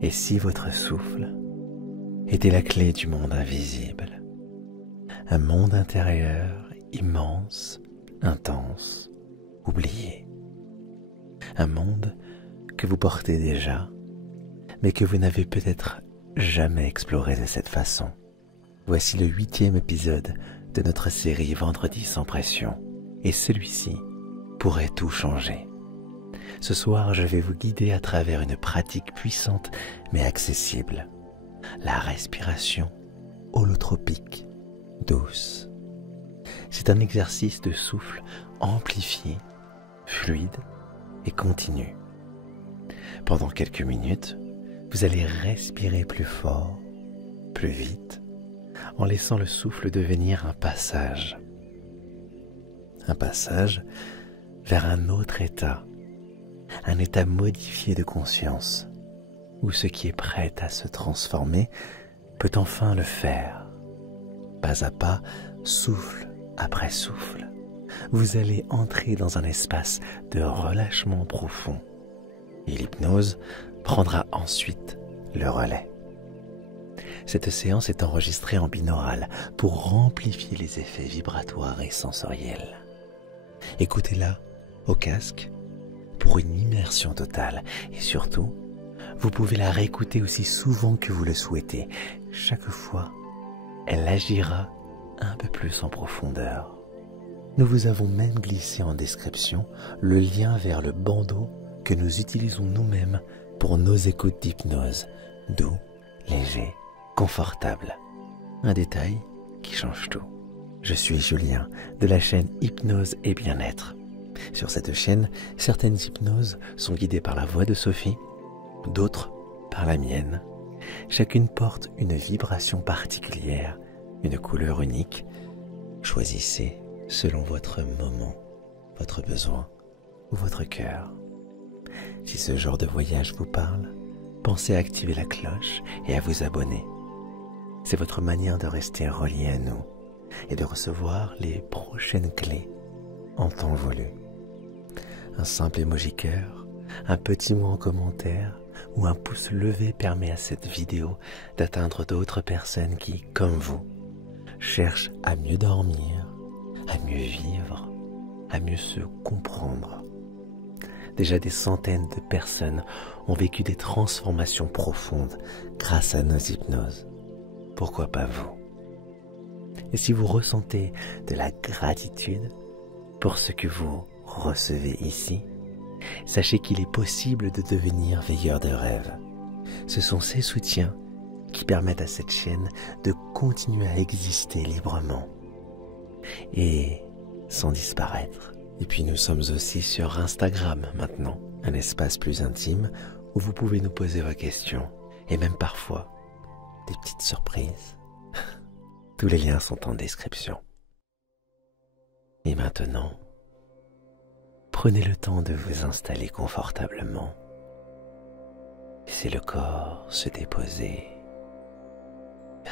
Et si votre souffle était la clé du monde invisible, un monde intérieur immense, intense, oublié, un monde que vous portez déjà, mais que vous n'avez peut-être jamais exploré de cette façon. Voici le 8e épisode de notre série Vendredi sans pression, et celui-ci pourrait tout changer. Ce soir, je vais vous guider à travers une pratique puissante mais accessible, la respiration holotropique, douce. C'est un exercice de souffle amplifié, fluide et continu. Pendant quelques minutes, vous allez respirer plus fort, plus vite, en laissant le souffle devenir un passage vers un autre état, un état modifié de conscience, où ce qui est prêt à se transformer peut enfin le faire. Pas à pas, souffle après souffle, vous allez entrer dans un espace de relâchement profond, et l'hypnose prendra ensuite le relais. Cette séance est enregistrée en binaural pour amplifier les effets vibratoires et sensoriels. Écoutez-la au casque pour une immersion totale et surtout, vous pouvez la réécouter aussi souvent que vous le souhaitez. Chaque fois, elle agira un peu plus en profondeur. Nous vous avons même glissé en description le lien vers le bandeau que nous utilisons nous-mêmes pour nos écoutes d'hypnose, doux, léger, confortable. Un détail qui change tout. Je suis Julien de la chaîne Hypnose et Bien-être. Sur cette chaîne, certaines hypnoses sont guidées par la voix de Sophie, d'autres par la mienne. Chacune porte une vibration particulière, une couleur unique. Choisissez selon votre moment, votre besoin ou votre cœur. Si ce genre de voyage vous parle, pensez à activer la cloche et à vous abonner. C'est votre manière de rester relié à nous et de recevoir les prochaines clés en temps voulu. Un simple emoji cœur, un petit mot en commentaire ou un pouce levé permet à cette vidéo d'atteindre d'autres personnes qui, comme vous, cherchent à mieux dormir, à mieux vivre, à mieux se comprendre. Déjà des centaines de personnes ont vécu des transformations profondes grâce à nos hypnoses. Pourquoi pas vous? Et si vous ressentez de la gratitude pour ce que vous recevez ici, sachez qu'il est possible de devenir veilleur de rêve. Ce sont ces soutiens qui permettent à cette chaîne de continuer à exister librement et sans disparaître. Et puis nous sommes aussi sur Instagram maintenant, un espace plus intime où vous pouvez nous poser vos questions et même parfois des petites surprises. Tous les liens sont en description. Et maintenant, prenez le temps de vous installer confortablement. Laissez le corps se déposer.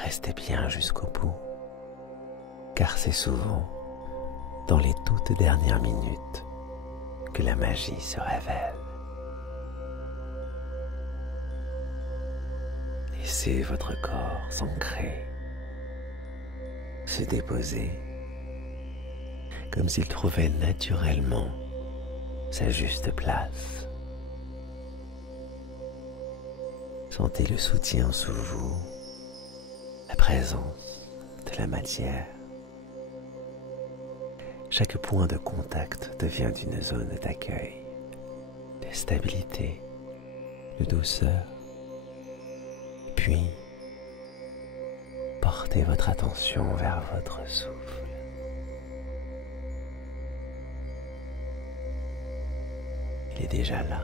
Restez bien jusqu'au bout, car c'est souvent dans les toutes dernières minutes que la magie se révèle. Laissez votre corps s'ancrer, se déposer, comme s'il trouvait naturellement sa juste place. Sentez le soutien sous vous, la présence de la matière. Chaque point de contact devient une zone d'accueil, de stabilité, de douceur. Puis, portez votre attention vers votre souffle. Il est déjà là,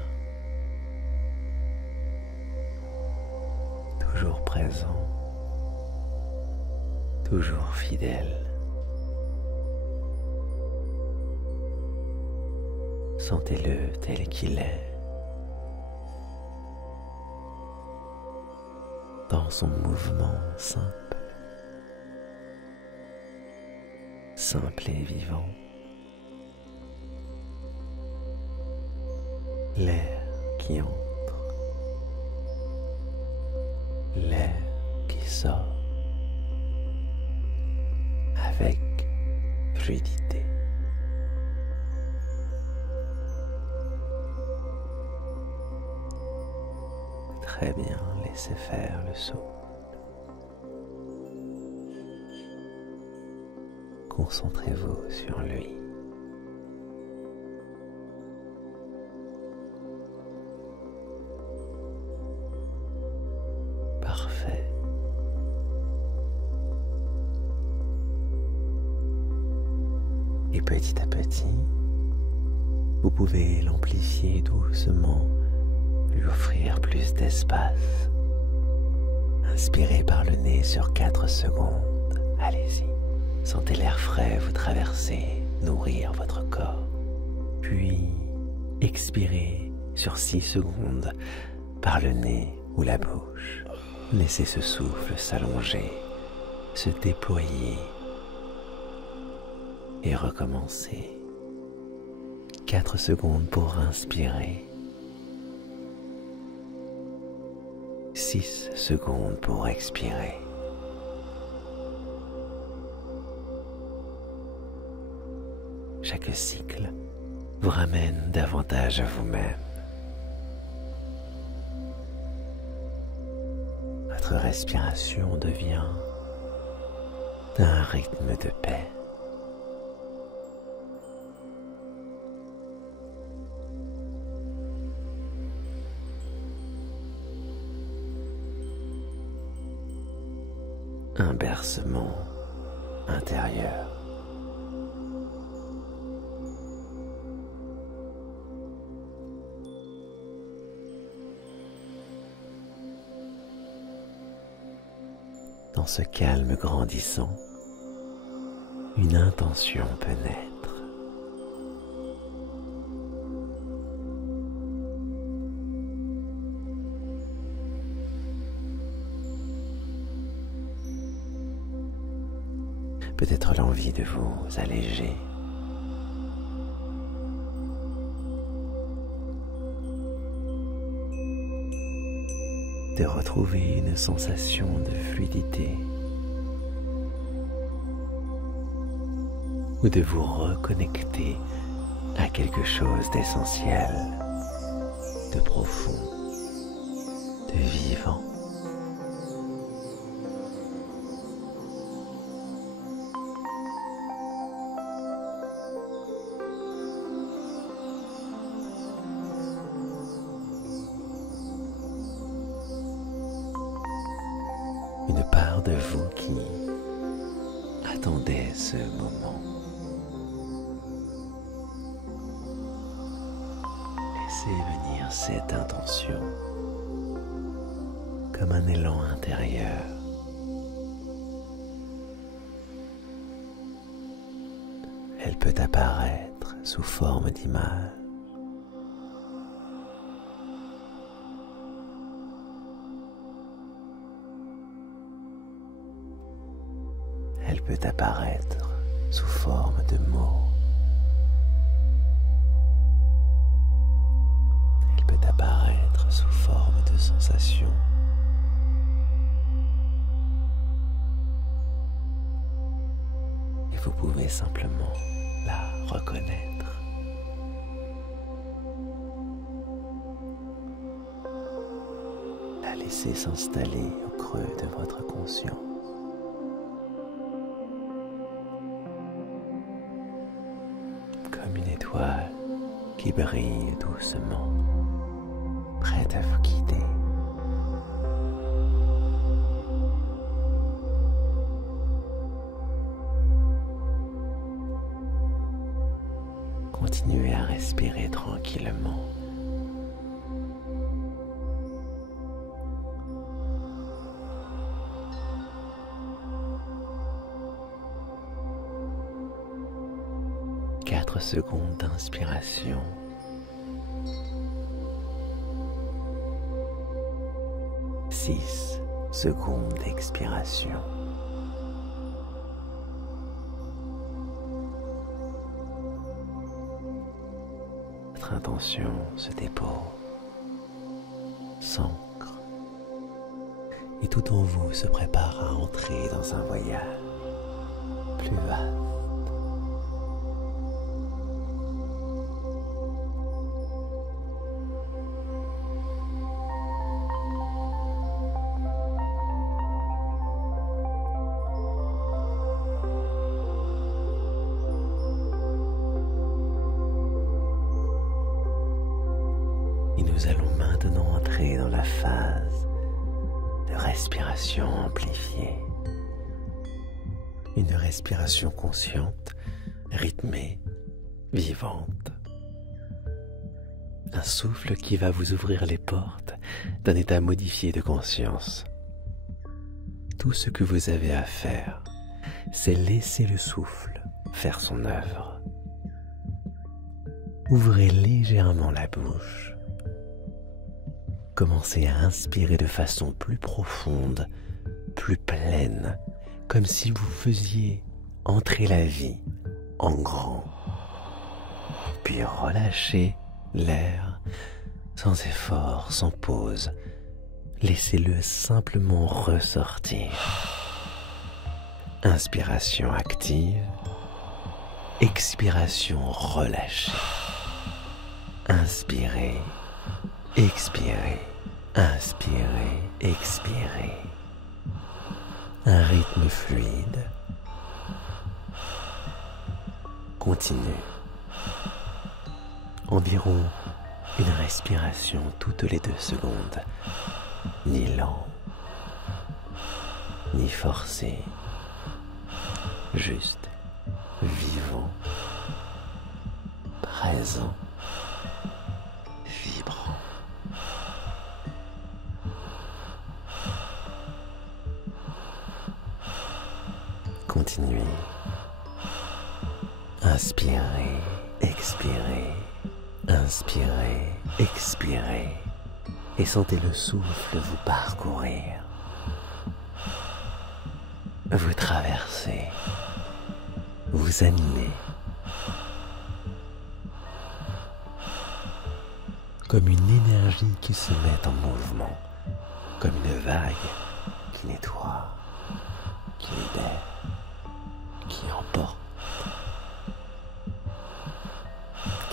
toujours présent, toujours fidèle. Sentez-le tel qu'il est, dans son mouvement simple, simple et vivant. L'air qui entre, qui sort avec fluidité. Très bien, laissez faire le souffle. Concentrez-vous sur lui. Parfait. Et petit à petit, vous pouvez l'amplifier doucement, lui offrir plus d'espace. Inspirez par le nez sur 4 secondes. Allez-y. Sentez l'air frais vous traverser, nourrir votre corps. Puis, expirez sur 6 secondes par le nez ou la bouche. Laissez ce souffle s'allonger, se déployer et recommencer. 4 secondes pour inspirer. 6 secondes pour expirer. Chaque cycle vous ramène davantage à vous-même. Votre respiration devient un rythme de paix. Un bercement intérieur. Dans ce calme grandissant, une intention peut naître. Peut-être l'envie de vous alléger. De retrouver une sensation de fluidité ou de vous reconnecter à quelque chose d'essentiel, de profond, de vivant. Une part de vous qui attendait ce moment. Laissez venir cette intention comme un élan intérieur. Elle peut apparaître sous forme d'image. Elle peut apparaître sous forme de mots. Elle peut apparaître sous forme de sensations. Et vous pouvez simplement la reconnaître. La laisser s'installer au creux de votre conscience. Comme une étoile qui brille doucement, prête à vous guider. Continuez à respirer tranquillement. Secondes d'inspiration. 6 secondes d'expiration. Votre intention se dépose, s'ancre et tout en vous se prépare à entrer dans un voyage plus vaste. Et nous allons maintenant entrer dans la phase de respiration amplifiée. Une respiration consciente, rythmée, vivante. Un souffle qui va vous ouvrir les portes d'un état modifié de conscience. Tout ce que vous avez à faire, c'est laisser le souffle faire son œuvre. Ouvrez légèrement la bouche. Commencez à inspirer de façon plus profonde, plus pleine, comme si vous faisiez entrer la vie en grand. Puis relâchez l'air sans effort, sans pause. Laissez-le simplement ressortir. Inspiration active, expiration relâchée. Inspirez, expirez, inspirez, expirez. Un rythme fluide. Continue. Environ une respiration toutes les 2 secondes. Ni lent, ni forcé. Juste vivant, présent, vibrant. Continuez. Inspirez, expirez, inspirez, expirez. Et sentez le souffle vous parcourir, vous traverser, vous animer. Comme une énergie qui se met en mouvement, comme une vague qui nettoie, qui libère, qui emporte.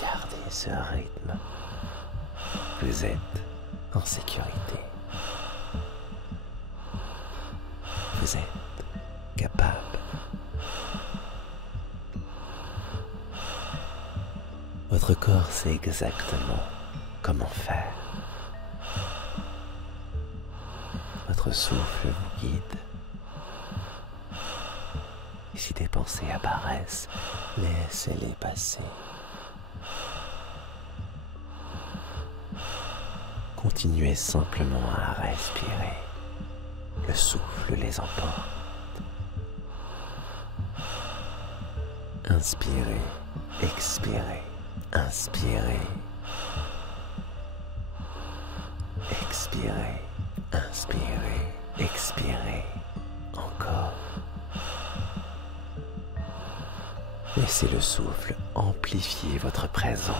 Gardez ce rythme. Vous êtes en sécurité. Vous êtes capable. Votre corps sait exactement comment faire. Votre souffle vous guide. Et si des pensées apparaissent, laissez-les passer. Continuez simplement à respirer. Le souffle les emporte. Inspirez, expirez, inspirez. Expirez, inspirez, expirez. Encore. Laissez le souffle amplifier votre présence.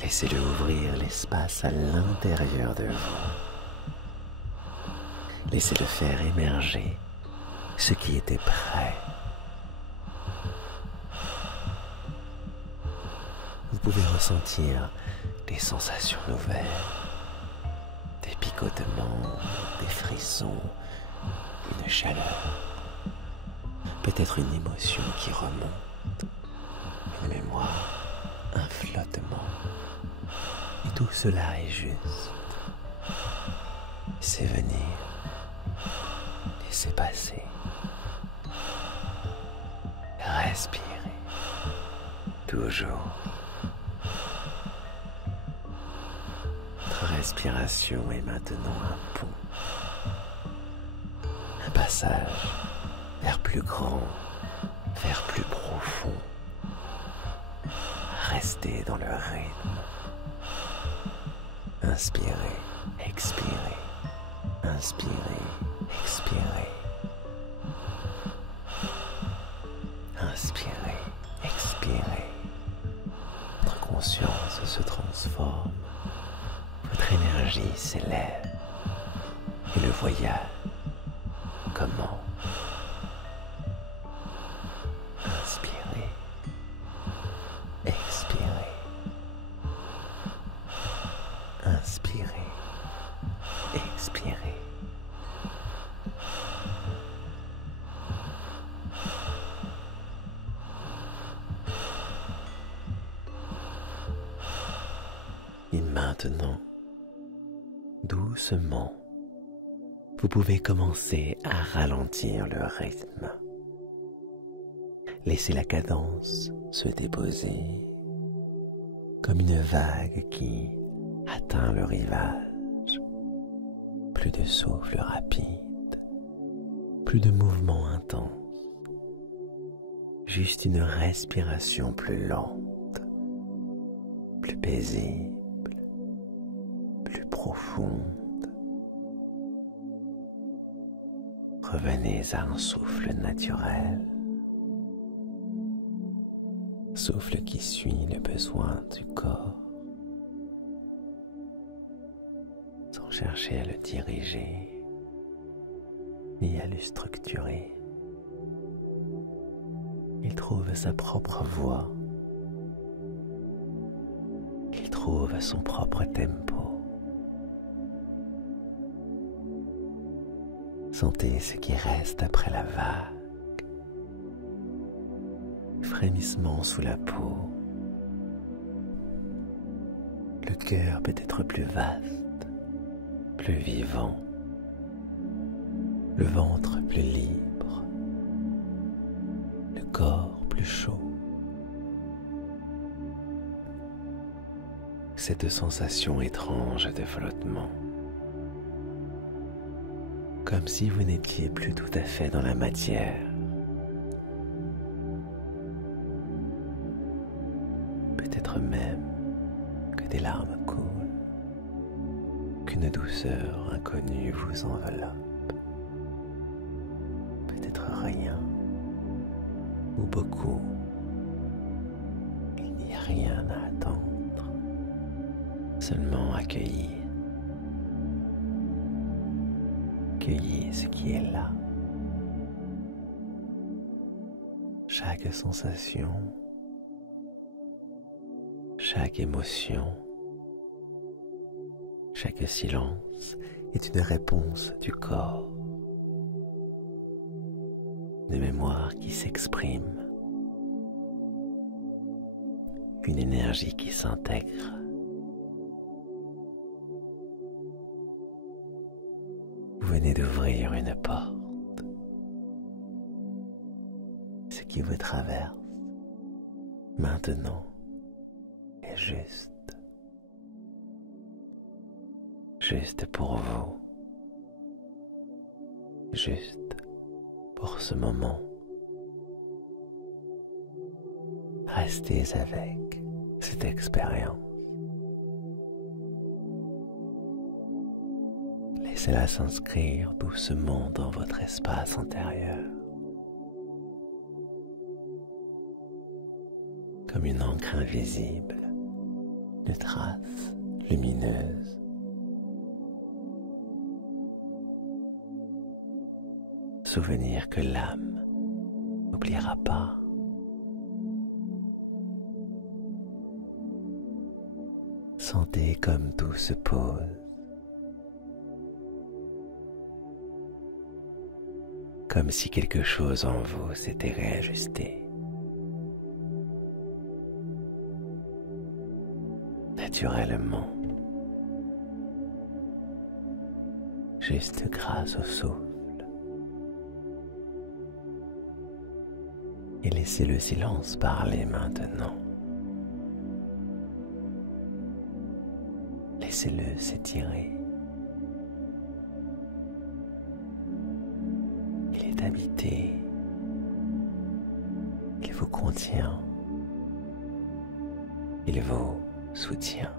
Laissez-le ouvrir l'espace à l'intérieur de vous. Laissez-le faire émerger ce qui était prêt. Vous pouvez ressentir des sensations nouvelles, des picotements, des frissons, une chaleur, peut-être une émotion qui remonte, une mémoire, un flottement. Et tout cela est juste. Laissez venir, laissez passer. Respirez, toujours. Votre respiration est maintenant un pont, un passage vers plus grand, vers plus profond. Restez dans le rythme. Inspirez, expirez, inspirez, expirez. Inspirez, expirez. Votre conscience se transforme. Votre énergie s'élève. et le voyage commence. Inspirez, expirez, inspirez, expirez. Et maintenant, doucement, vous pouvez commencer à ralentir le rythme. Laissez la cadence se déposer comme une vague qui atteint le rivage. Plus de souffle rapide, plus de mouvements intenses, juste une respiration plus lente, plus paisible, plus profonde. Revenez à un souffle naturel, souffle qui suit le besoin du corps, sans chercher à le diriger ni à le structurer. Il trouve sa propre voix, il trouve son propre tempo. Sentez ce qui reste après la vague, frémissement sous la peau. Le cœur peut être plus vaste, plus vivant, le ventre plus libre, le corps plus chaud. Cette sensation étrange de flottement, comme si vous n'étiez plus tout à fait dans la matière. Peut-être même que des larmes coulent, qu'une douceur inconnue vous enveloppe. Peut-être rien, ou beaucoup. Il n'y a rien à attendre, seulement accueillir. Accueillez ce qui est là. Chaque sensation, chaque émotion, chaque silence est une réponse du corps, une mémoire qui s'exprime, une énergie qui s'intègre. Vous venez d'ouvrir une porte. Ce qui vous traverse maintenant est juste pour vous, juste pour ce moment. Restez avec cette expérience. Laissez-la s'inscrire doucement dans votre espace intérieur, comme une encre invisible, une trace lumineuse. Souvenir que l'âme n'oubliera pas. Sentez comme tout se pose. Comme si quelque chose en vous s'était réajusté. Naturellement, juste grâce au souffle. Et laissez le silence parler maintenant. Laissez-le s'étirer. Il est habité. Il vous contient. Il vous soutient.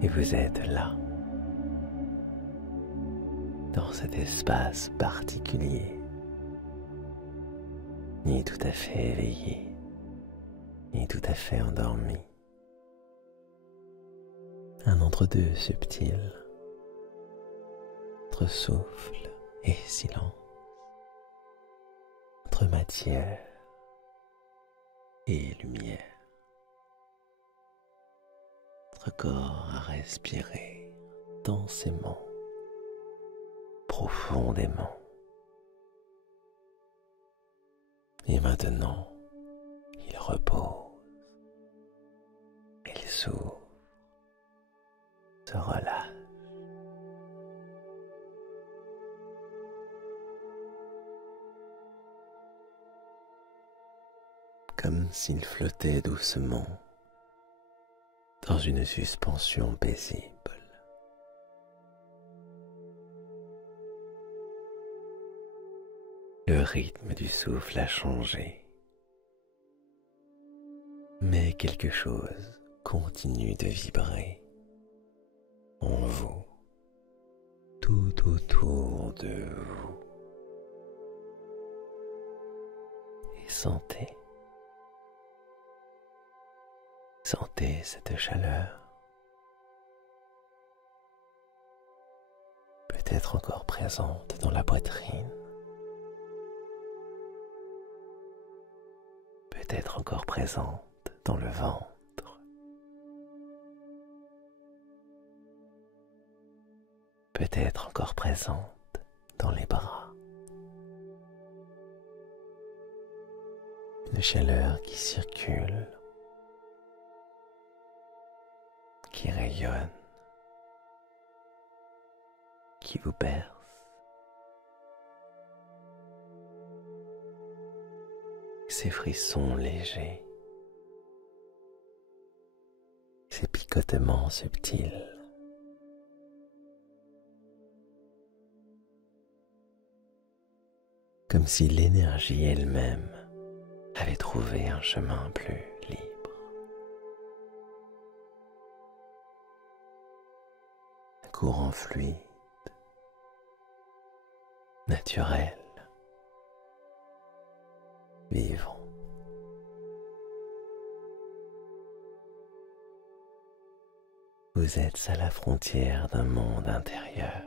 Et vous êtes là, dans cet espace particulier, ni tout à fait éveillé, ni tout à fait endormi. Un entre-deux subtil, entre souffle et silence, entre matière et lumière, notre corps à respirer densément, profondément. Et maintenant, il repose, il s'ouvre, se relâche. Comme s'il flottait doucement dans une suspension paisible. Le rythme du souffle a changé, mais quelque chose continue de vibrer en vous, tout autour de vous. Et sentez cette chaleur, peut-être encore présente dans la poitrine, peut-être encore présente dans le ventre, peut-être encore présente dans les bras. Une chaleur qui circule, qui rayonne, qui vous berce. Ces frissons légers, ces picotements subtils, comme si l'énergie elle-même avait trouvé un chemin plus libre. Un courant fluide, naturel, vivant. Vous êtes à la frontière d'un monde intérieur,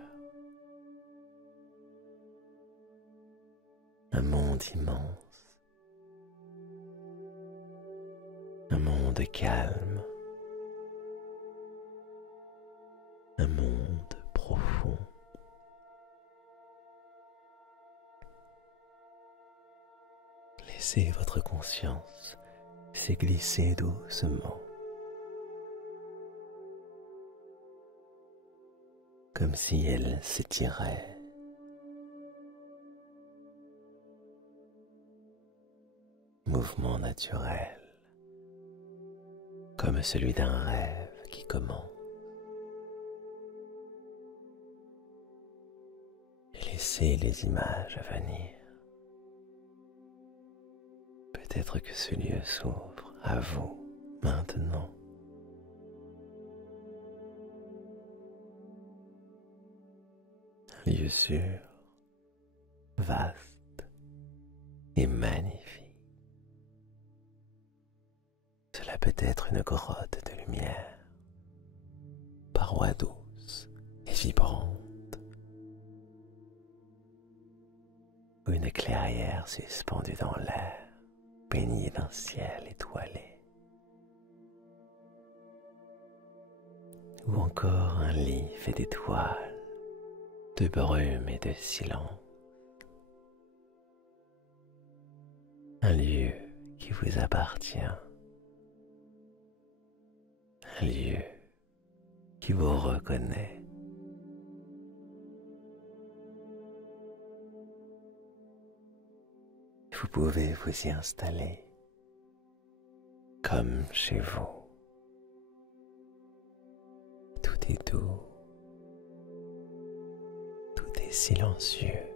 un monde immense, un monde calme, un monde profond. Laissez votre conscience se glisser doucement, comme si elle s'étirait. Mouvement naturel, comme celui d'un rêve qui commence. Et laissez les images venir. Peut-être que ce lieu s'ouvre à vous maintenant. Un lieu sûr, vaste et magnifique. Cela peut être une grotte de lumière, parois douces et vibrantes, ou une clairière suspendue dans l'air, baignée d'un ciel étoilé, ou encore un lit fait d'étoiles, de brume et de silence. Un lieu qui vous appartient, un lieu qui vous reconnaît. Vous pouvez vous y installer comme chez vous. Tout est doux, tout est silencieux,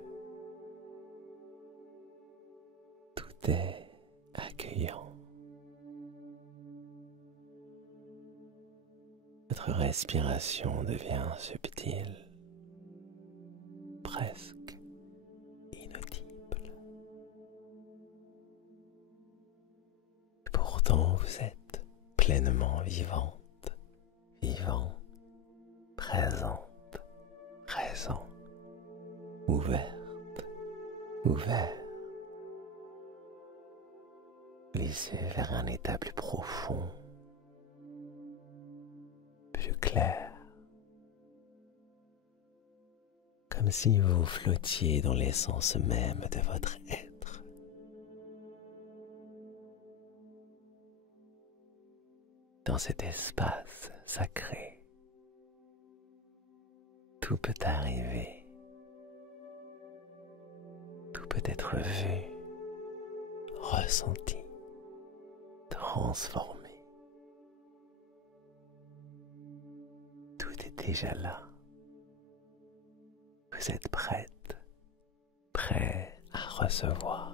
tout est accueillant. Votre respiration devient subtile, presque inaudible. Pourtant, vous êtes pleinement vivante, vivant, présente, présent, ouverte, ouvert, glissez vers un état plus profond, plus clair, comme si vous flottiez dans l'essence même de votre être. Dans cet espace sacré, tout peut arriver, tout peut être vu, ressenti, transformé. Tout est déjà là. Vous êtes prête, prêt à recevoir.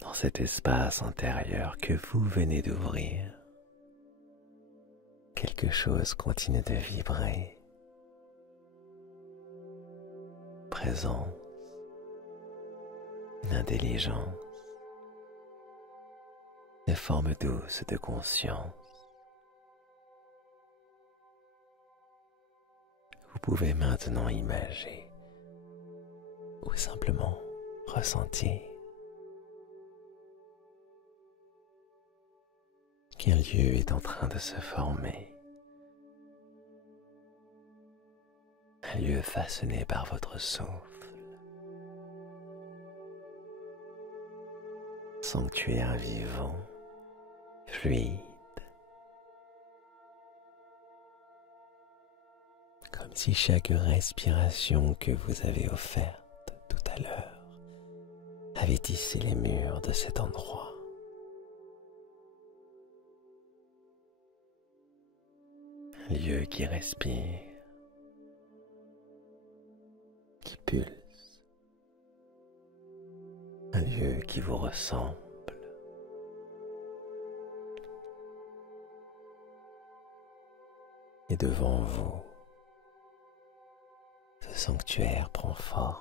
Dans cet espace intérieur que vous venez d'ouvrir, quelque chose continue de vibrer. Présence, une intelligence, des formes douces de conscience. Vous pouvez maintenant imager ou simplement ressentir qu'un lieu est en train de se former, un lieu façonné par votre souffle, sanctuaire vivant, fluide, comme si chaque respiration que vous avez offerte tout à l'heure avait tissé les murs de cet endroit. Un lieu qui respire, qui pulse, un lieu qui vous ressemble. Et devant vous, ce sanctuaire prend forme.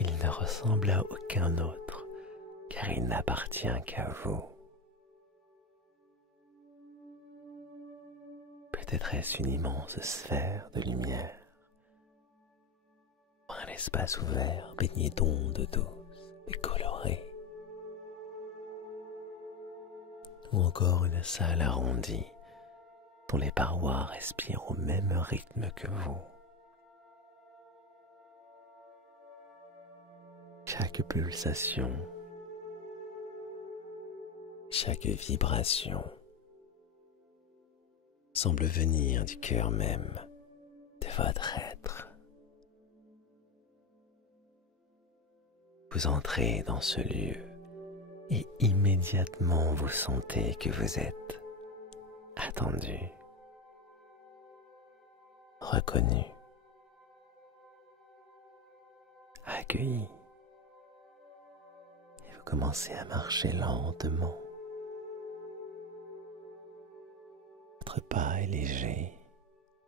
Il ne ressemble à aucun autre, car il n'appartient qu'à vous. Peut-être est-ce une immense sphère de lumière, ou un espace ouvert baigné d'ondes douces et colorées, ou encore une salle arrondie dont les parois respirent au même rythme que vous. Chaque pulsation, chaque vibration semble venir du cœur même de votre être. Vous entrez dans ce lieu et immédiatement vous sentez que vous êtes attendu, reconnu, accueilli. Et vous commencez à marcher lentement. Votre pas est léger,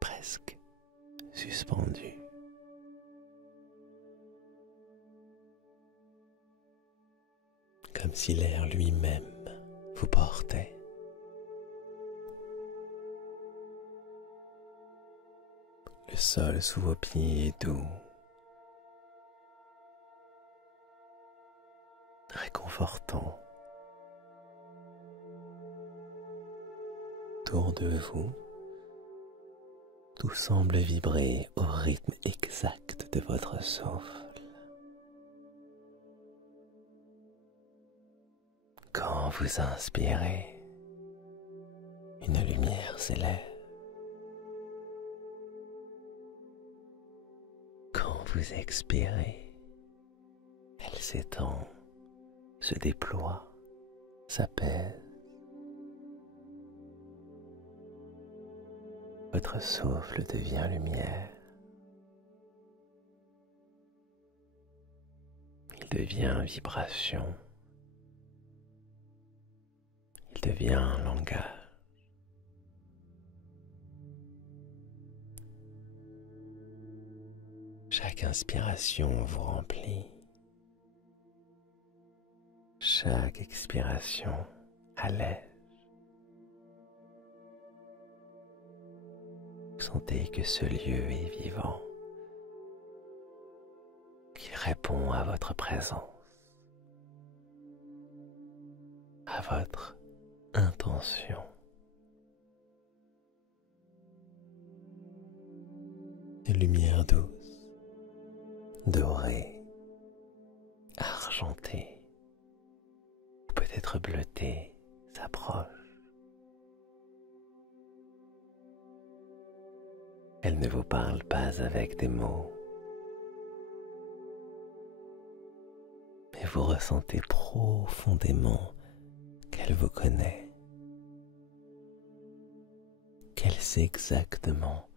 presque suspendu. Comme si l'air lui-même vous portait. Le sol sous vos pieds est doux, réconfortant. Autour de vous, tout semble vibrer au rythme exact de votre souffle. Quand vous inspirez, une lumière s'élève. Quand vous expirez, elle s'étend, se déploie, s'apaise. Votre souffle devient lumière. Il devient vibration. Il devient langage. Chaque inspiration vous remplit. Chaque expiration allège. Vous sentez que ce lieu est vivant, qu'il répond à votre présence, à votre intention. Une lumière douce, dorée, argentée, ou peut-être bleutée, s'approche. Elle ne vous parle pas avec des mots, mais vous ressentez profondément qu'elle vous connaît, qu'elle sait exactement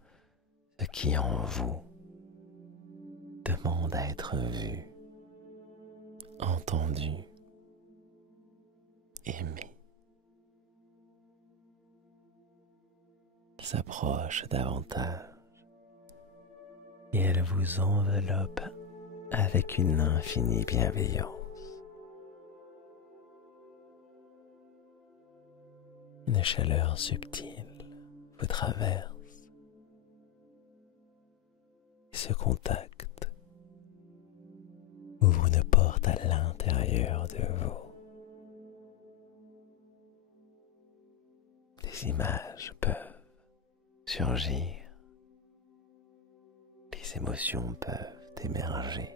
ce qui en vous demande à être vu, entendu, aimé. Elle s'approche davantage et elle vous enveloppe avec une infinie bienveillance. Une chaleur subtile vous traverse. Et ce contact ouvre une porte à l'intérieur de vous. Des images peuvent surgir. Les émotions peuvent émerger.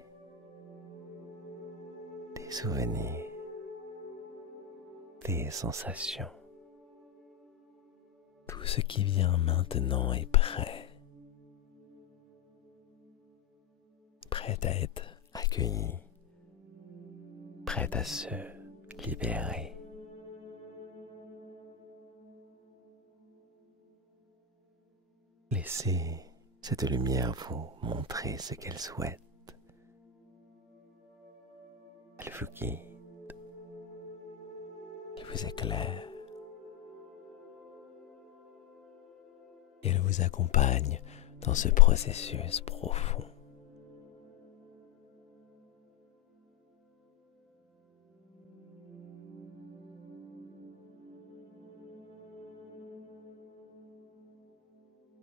Des souvenirs, des sensations. Tout ce qui vient maintenant est prêt à être accueilli, prêt à se libérer. Laissez cette lumière vous montrer ce qu'elle souhaite. Elle vous guide, elle vous éclaire, et elle vous accompagne dans ce processus profond.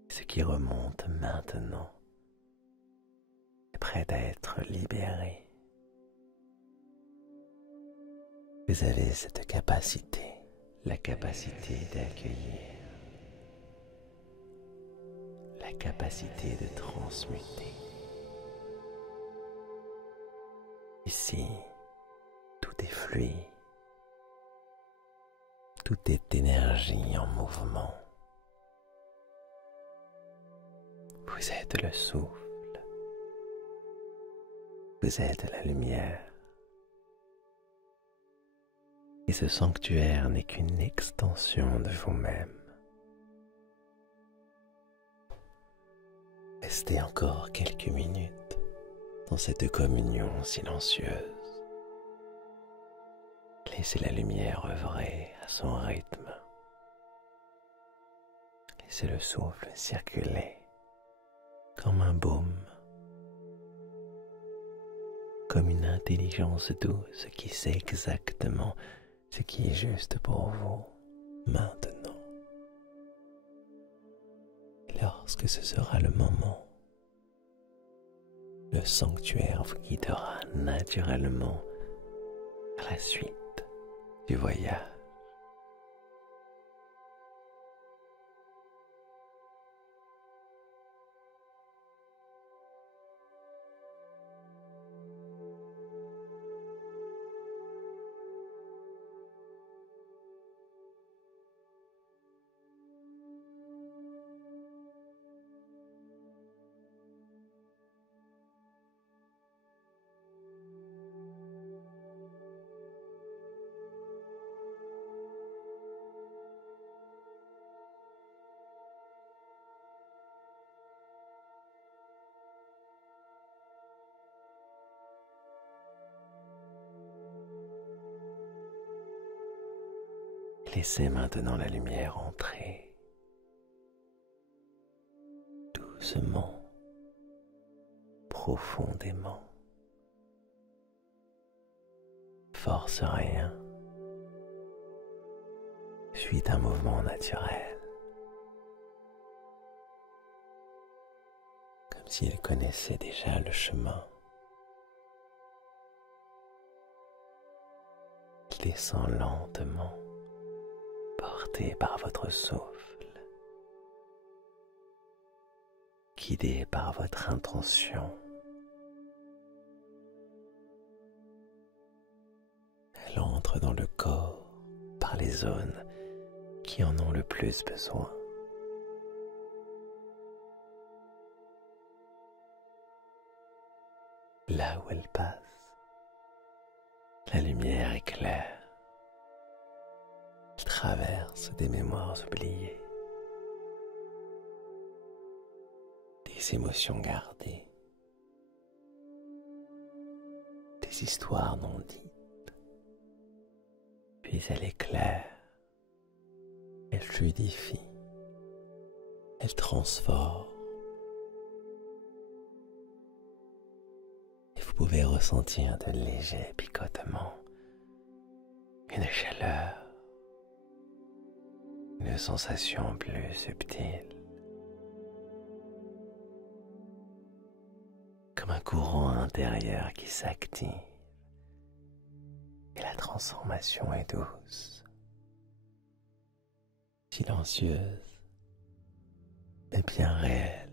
Ce qui remonte maintenant est prêt à être libéré. Vous avez cette capacité, la capacité d'accueillir, la capacité de transmuter. Ici, tout est fluide, tout est énergie en mouvement. Vous êtes le souffle, vous êtes la lumière. Et ce sanctuaire n'est qu'une extension de vous-même. Restez encore quelques minutes dans cette communion silencieuse. Laissez la lumière œuvrer à son rythme. Laissez le souffle circuler comme un baume, comme une intelligence douce qui sait exactement ce qui est juste pour vous maintenant. Et lorsque ce sera le moment, le sanctuaire vous guidera naturellement à la suite du voyage. Laissez maintenant la lumière entrer doucement, profondément. Force rien, suit un mouvement naturel, comme s'il connaissait déjà le chemin. Il descend lentement, porté par votre souffle, guidé par votre intention. Elle entre dans le corps par les zones qui en ont le plus besoin. Là où elle passe, la lumière éclaire. Elle traverse des mémoires oubliées, des émotions gardées, des histoires non dites. Puis elle éclaire, elle fluidifie, elle transforme. Et vous pouvez ressentir de légers picotements, une chaleur, une sensation plus subtile, comme un courant intérieur qui s'active. Et la transformation est douce, silencieuse, mais bien réelle.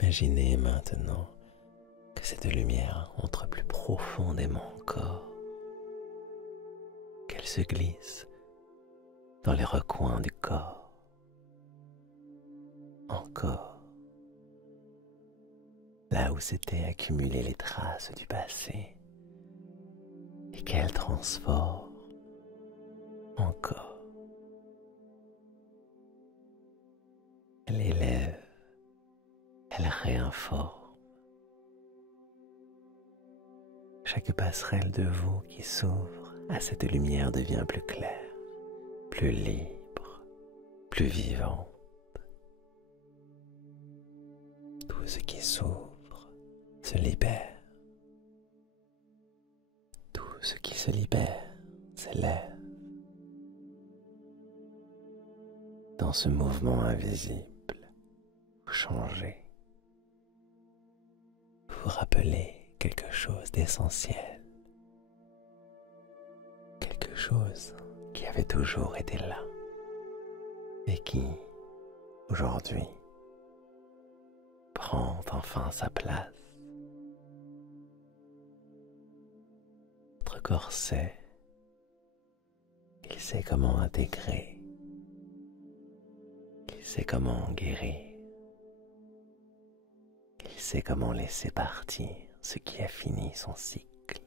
Imaginez maintenant que cette lumière entre plus profondément encore, qu'elle se glisse dans les recoins du corps. Encore, là où s'étaient accumulées les traces du passé, et qu'elle transforme encore. Elle élève, elle réinforme. Chaque passerelle de vous qui s'ouvre à cette lumière devient plus claire, plus libre, plus vivante. Tout ce qui s'ouvre se libère. Tout ce qui se libère s'élève. Dans ce mouvement invisible, vous changez. Vous vous rappelez quelque chose d'essentiel. Quelque chose qui avait toujours été là et qui, aujourd'hui, prend enfin sa place. Votre corps sait, il sait comment intégrer, il sait comment guérir, il sait comment laisser partir ce qui a fini son cycle.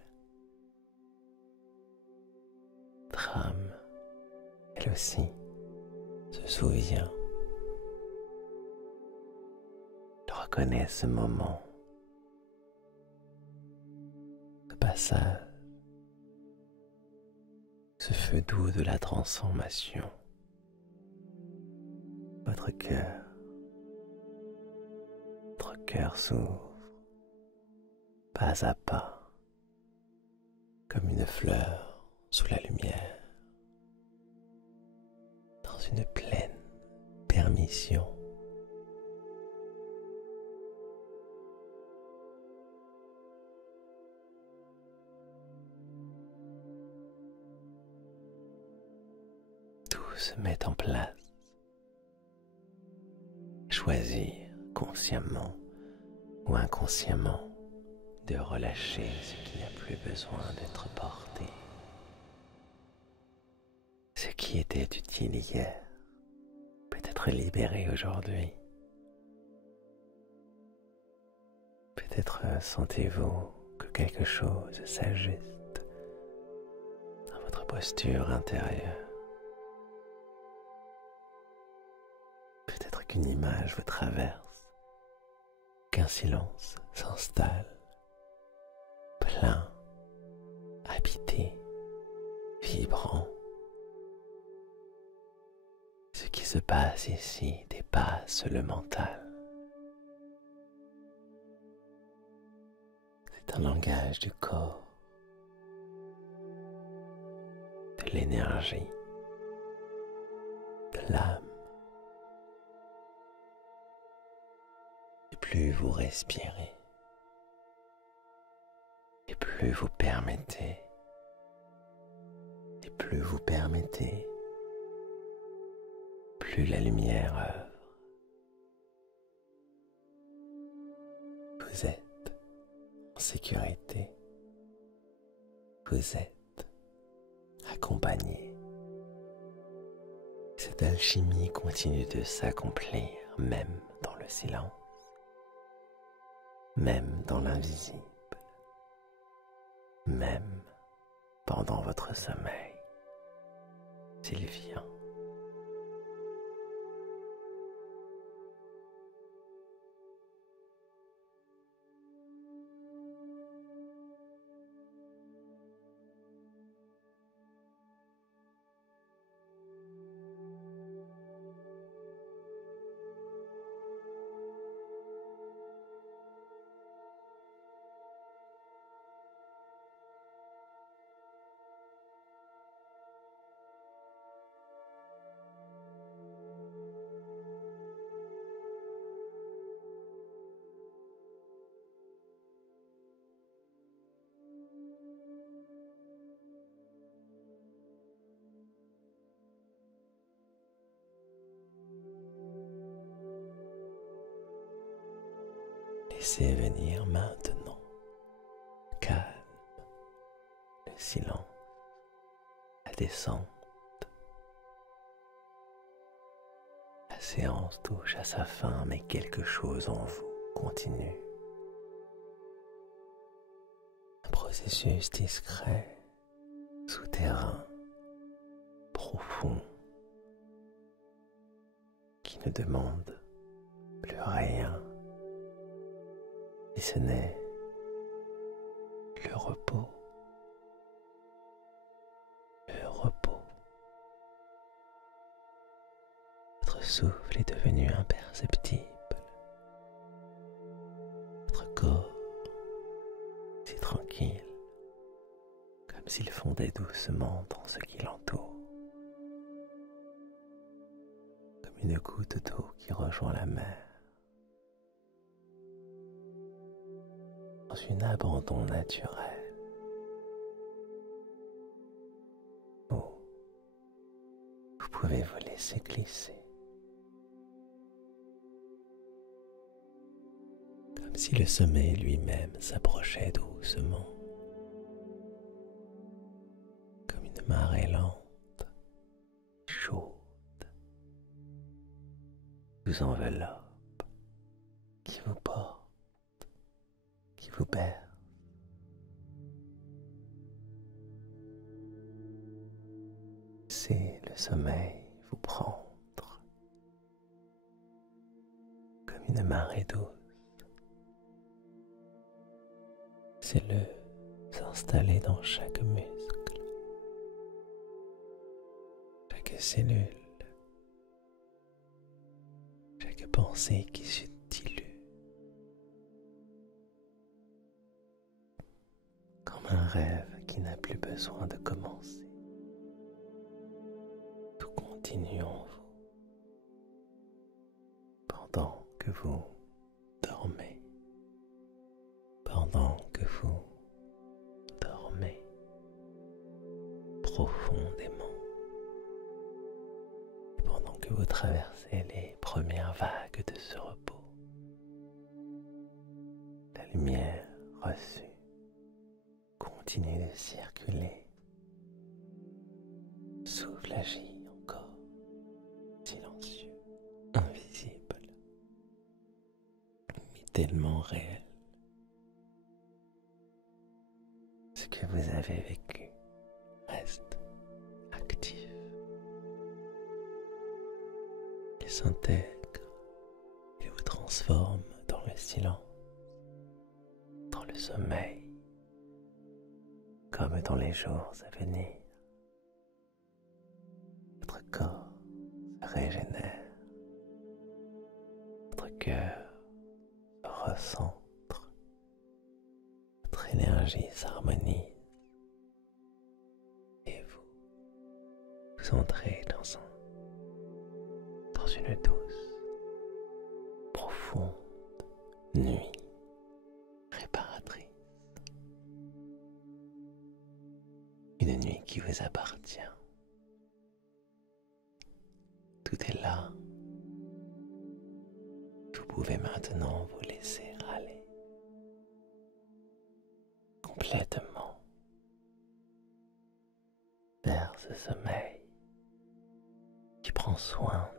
Votre âme, elle aussi, se souvient, reconnaît ce moment, ce passage, ce feu doux de la transformation. Votre cœur s'ouvre, pas à pas, comme une fleur sous la lumière, dans une pleine permission. Tout se met en place. Choisir consciemment ou inconsciemment de relâcher ce qui n'a plus besoin d'être porté. Ce qui était utile hier peut être libéré aujourd'hui. Peut-être sentez-vous que quelque chose s'ajuste dans votre posture intérieure. Peut-être qu'une image vous traverse qu'un silence s'installe, plein, habité, vibrant. Ce qui se passe ici dépasse le mental. C'est un langage du corps, de l'énergie, de l'âme. Et plus vous respirez, et plus vous permettez, plus la lumière œuvre. Vous êtes en sécurité, vous êtes accompagné. Cette alchimie continue de s'accomplir même dans le silence, même dans l'invisible, même pendant votre sommeil, s'il vient. Laissez venir maintenant le calme, le silence, la descente. La séance touche à sa fin, mais quelque chose en vous continue. Un processus discret, souterrain, profond, qui ne demande plus rien. Et ce n'est le repos. Le repos. Votre souffle est devenu imperceptible. Votre corps si tranquille, comme s'il fondait doucement dans ce qui l'entoure. Comme une goutte d'eau qui rejoint la mer. Dans un abandon naturel où vous pouvez vous laisser glisser, comme si le sommeil lui-même s'approchait doucement, comme une marée lente, chaude, vous enveloppe, qui vous porte, qui vous berce. Laissez le sommeil vous prendre comme une marée douce. Laissez-le s'installer dans chaque muscle, chaque cellule, chaque pensée qui se dilue. Comme un rêve qui n'a plus besoin de commencer. Tout continue en vous pendant que vous dormez. Pendant que vous dormez profondément. Et pendant que vous traversez les premières vagues de ce repos. La lumière reçue continue de circuler. Souffle agit encore, silencieux, invisible, mais tellement réel. Ce que vous avez vécu reste actif. Il s'intègre et vous transforme dans dans le silence, dans le sommeil, comme dans les jours à venir. Votre corps se régénère, votre cœur se recentre, votre énergie s'harmonise et vous entrez dans une douce, profonde nuit réparatrice. Une nuit qui vous appartient. Tout est là. Vous pouvez maintenant vous laisser aller complètement vers ce sommeil qui prend soin